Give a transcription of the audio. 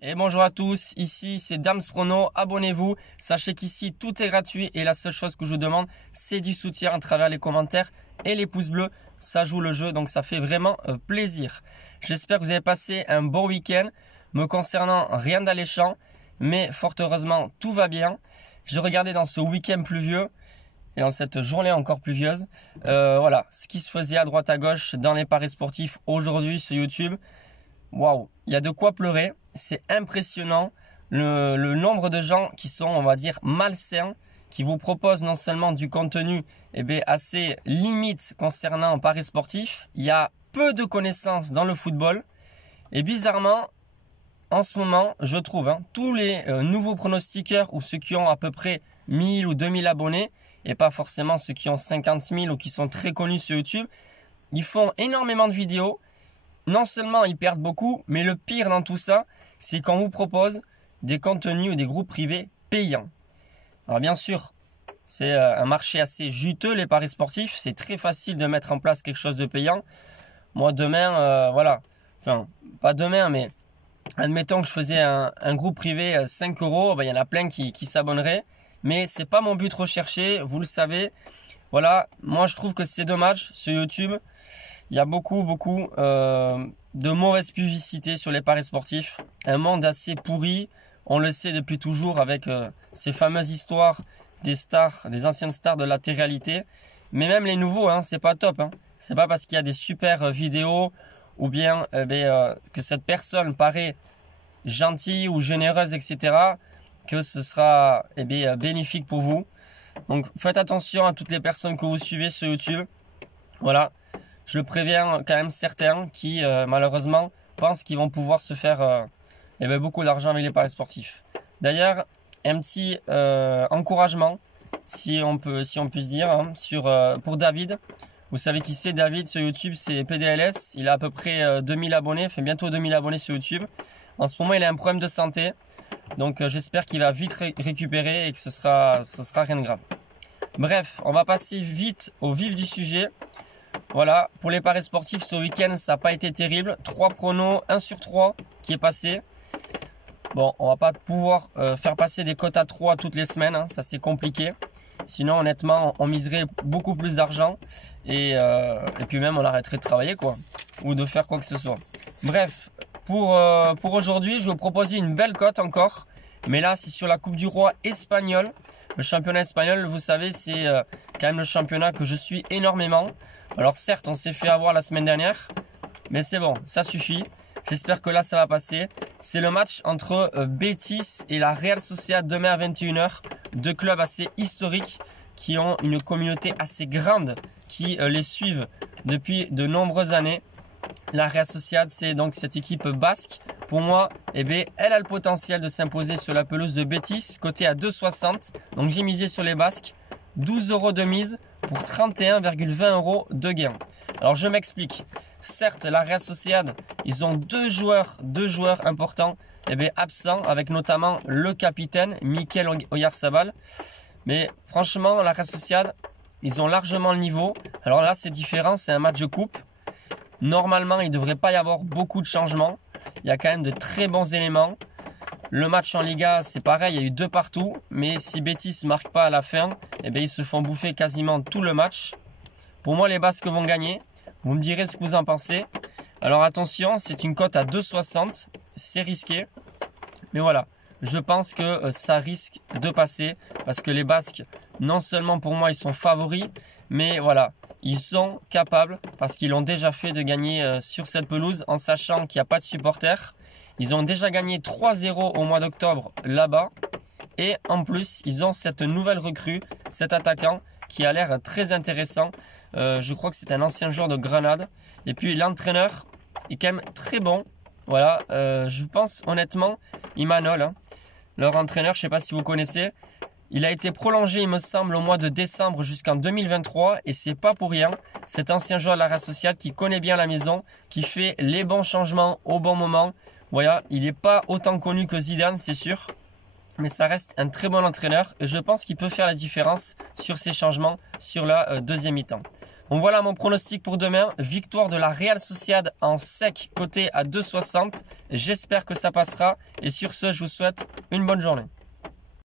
Et bonjour à tous, ici c'est Dams Prono, abonnez-vous, sachez qu'ici tout est gratuit et la seule chose que je vous demande c'est du soutien à travers les commentaires et les pouces bleus, ça joue le jeu donc ça fait vraiment plaisir. J'espère que vous avez passé un bon week-end, me concernant rien d'alléchant, mais fort heureusement tout va bien. J'ai regardé dans ce week-end pluvieux et dans cette journée encore pluvieuse, voilà ce qui se faisait à droite à gauche dans les paris sportifs aujourd'hui sur YouTube. Waouh, il y a de quoi pleurer, c'est impressionnant le nombre de gens qui sont, on va dire, malsains, qui vous proposent non seulement du contenu assez limite concernant paris sportifs, il y a peu de connaissances dans le football et bizarrement, en ce moment, je trouve, tous les nouveaux pronostiqueurs ou ceux qui ont à peu près 1000 ou 2000 abonnés et pas forcément ceux qui ont 50 000 ou qui sont très connus sur YouTube, ils font énormément de vidéos. Non seulement ils perdent beaucoup, mais le pire dans tout ça, c'est qu'on vous propose des contenus ou des groupes privés payants. Alors bien sûr, c'est un marché assez juteux les paris sportifs, c'est très facile de mettre en place quelque chose de payant. Moi demain, voilà, enfin pas demain, mais admettons que je faisais un groupe privé 5 €, il y en a plein qui s'abonneraient, mais c'est pas mon but recherché, vous le savez. Voilà, moi je trouve que c'est dommage sur YouTube. Il y a beaucoup de mauvaise publicité sur les paris sportifs. Un monde assez pourri. On le sait depuis toujours avec ces fameuses histoires des stars, des anciennes stars de la télé-réalité. Mais même les nouveaux, c'est pas top. C'est pas parce qu'il y a des super vidéos ou bien que cette personne paraît gentille ou généreuse, etc. que ce sera bénéfique pour vous. Donc faites attention à toutes les personnes que vous suivez sur YouTube. Voilà. Je préviens quand même certains qui malheureusement pensent qu'ils vont pouvoir se faire beaucoup d'argent avec les paris sportifs. D'ailleurs, un petit encouragement, si on peut se dire, pour David. Vous savez qui c'est David sur YouTube, c'est PDLS. Il a à peu près 2000 abonnés, fait bientôt 2000 abonnés sur YouTube. En ce moment, il a un problème de santé. Donc j'espère qu'il va vite récupérer et que ce sera rien de grave. Bref, on va passer vite au vif du sujet. Voilà, pour les paris sportifs ce week-end, ça n'a pas été terrible. 3 pronos, 1 sur 3 qui est passé. Bon, on va pas pouvoir faire passer des cotes à 3 toutes les semaines, ça c'est compliqué. Sinon, honnêtement, on miserait beaucoup plus d'argent et puis même on arrêterait de travailler quoi, ou de faire quoi que ce soit. Bref, pour aujourd'hui, je vais vous proposer une belle cote encore. Mais là, c'est sur la Coupe du Roi espagnole. Le championnat espagnol, vous savez, c'est quand même le championnat que je suis énormément. Alors certes, on s'est fait avoir la semaine dernière, mais c'est bon, ça suffit. J'espère que là, ça va passer. C'est le match entre Betis et la Real Sociedad demain à 21 h. Deux clubs assez historiques qui ont une communauté assez grande qui les suivent depuis de nombreuses années. La Real Sociedad, c'est donc cette équipe basque. Pour moi, elle a le potentiel de s'imposer sur la pelouse de Betis, coté à 2,60. Donc j'ai misé sur les Basques, 12 € de mise pour 31,20 € de gain. Alors je m'explique. Certes, la Real Sociedad, ils ont deux joueurs importants absents, avec notamment le capitaine Mikel Oyarzabal. Mais franchement, la Real Sociedad, ils ont largement le niveau. Alors là, c'est différent, c'est un match de coupe. Normalement, il ne devrait pas y avoir beaucoup de changements. Il y a quand même de très bons éléments. Le match en Liga, c'est pareil, il y a eu 2 partout. Mais si Betis ne marque pas à la fin, ils se font bouffer quasiment tout le match. Pour moi, les Basques vont gagner. Vous me direz ce que vous en pensez. Alors attention, c'est une cote à 2,60. C'est risqué. Mais voilà, je pense que ça risque de passer. Parce que les Basques, non seulement pour moi, ils sont favoris. Mais voilà, ils sont capables, parce qu'ils l'ont déjà fait, de gagner sur cette pelouse en sachant qu'il n'y a pas de supporters. Ils ont déjà gagné 3-0 au mois d'octobre là-bas. Et en plus, ils ont cette nouvelle recrue, cet attaquant qui a l'air très intéressant. Je crois que c'est un ancien joueur de Grenade. Et puis l'entraîneur est quand même très bon. Voilà, je pense honnêtement, Imanol, leur entraîneur, je ne sais pas si vous connaissez. Il a été prolongé, il me semble, au mois de décembre jusqu'en 2023 et c'est pas pour rien. Cet ancien joueur de la Real Sociedad qui connaît bien la maison, qui fait les bons changements au bon moment. Voilà, il n'est pas autant connu que Zidane, c'est sûr. Mais ça reste un très bon entraîneur et je pense qu'il peut faire la différence sur ces changements sur la deuxième mi-temps. Donc voilà mon pronostic pour demain. Victoire de la Real Sociedad en sec, coté à 2,60. J'espère que ça passera. Et sur ce, je vous souhaite une bonne journée.